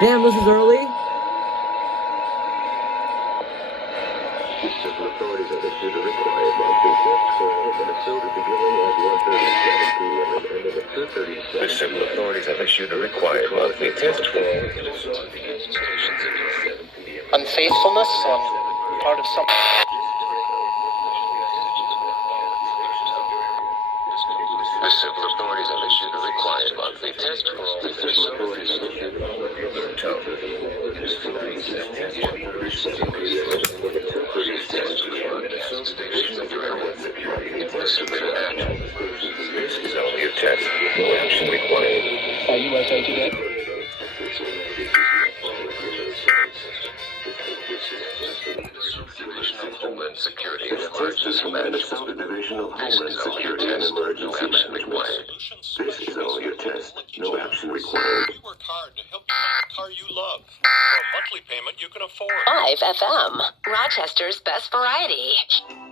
Damn, this is early. Civil authorities have issued a required monthly test for all Minnesota beginning at 1:37 p.m. and ending at 2:37. The civil authorities have issued a required monthly test for all unfaithfulness on part of some. The civil authorities have issued a required monthly test for all submitted action. This is only a test. No action required. Are you okay today? Division of Homeland Security and This Emergency is the Management. Minnesota Division of This Homeland is only a Security and test. No Emergency action Management. required. This is only a test. No action required. We work hard to help you find the car you love for a monthly payment you can afford. 5 FM, Rochester's best variety.